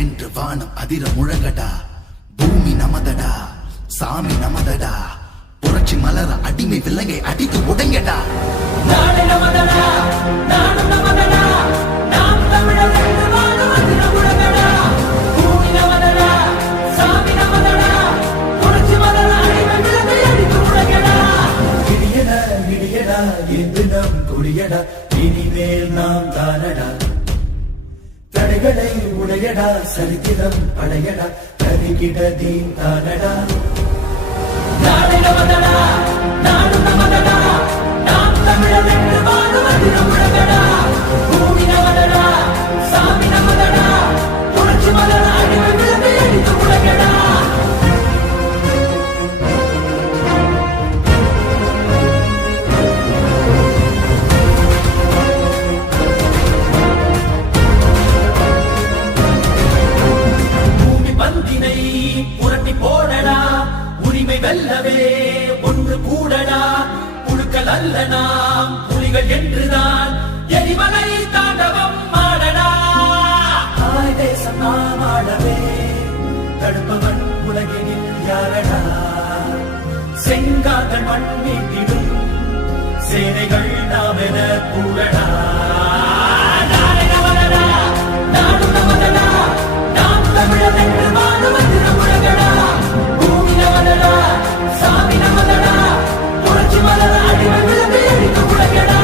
என்று வானம் அதிர முழங்கடா. பூமி நமதடா, சாமி நமதடா, புரட்சி மலர அடிமை விலங்கை அடித்து உடைங்கடா. நாடு நமதடா, நாடு நமதடா, நாம் தமிழர் என்று வானம் அதிர முழங்கடா. பூமி நமதடா, சாமி நமதடா, புரட்சி மலர அடிமை விலங்கை அடித்து உடைங்கடா. இடியடா இடியடா என்று நம் கொடியடா, இனிமேல் நாம் தானடா. தடைகளை உடையடா, சரித்திரம் படையடா, கருகிட தீன் தானடா. நாடு நமதடா, நாடு நமதடா, நாம் தமிழர் என்று வானம் அதிர முழங்கடா. பூமி நமதடா, சாமி நமதடா, புரட்சி மலர அடிமை விலங்கை அடித்து உடைங்கடா. பந்தினை புரட்டி போடடா, உரிமை வெல்லவே ஒன்று கூடடா. புழுக்கள் அல்ல நாம் புலிகள் என்றுதான் எரிமலை தாண்டவம் ஆடடா. தாய் தேசம் நாம் ஆடவே தடுப்பவன் உலகினில் யாரடா. செங்கார்கள் மண் மீட்டிடும் சேனைகள் நாம் என கூடடா. நாடு நமதடா, நாடு நமதடா, நாம் தமிழர் என்று வானம் அதிர முழங்கடா. பூமி நமதடா, சாமி நமதடா, புரட்சி மலர அடிமை விலங்கை அடித்து உடைங்கடா.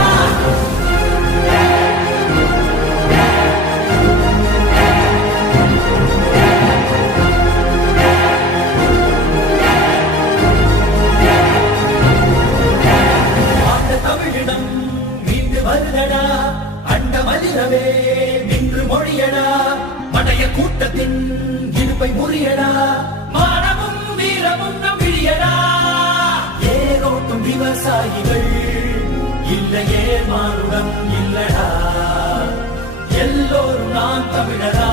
ஆண்ட தமிழிடம் மீண்டு வருதடா, அண்ட மலிரவே நின்று மொழியடா. படைய கூட்டத்தின் இடுப்பை முறியடா, மானமும் வீரமும் நம் விழியடா. ஏரோட்டும் விவசாயிகள் இல்லையே மானுடம் இல்லடா. எல்லோரும் நாம் தமிழரா.